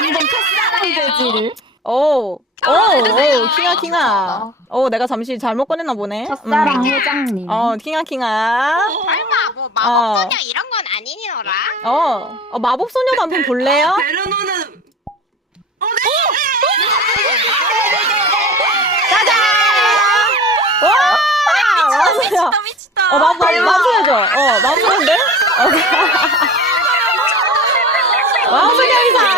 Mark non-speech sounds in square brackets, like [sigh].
완전 패스한대지를 [noise] 오, 오, 해주세요. 오, 킹아, 킹아. [noise] 오, 내가 잠시 잘못 꺼냈나 보네. 첫사랑 음. 회장님. [noise] 어, 킹아, 킹아. 오, 오. 설마, 뭐, 마법소녀 어. 이런 건 아니니어라? 어, 어, 어. 마법소녀도 한번 볼래요? 아, 베르노는. 어, 네, 오! 네, 네, 네, 미쳤다, 미쳤 어, 마법소녀. 어, 마법소녀인데? 마법소녀 이상!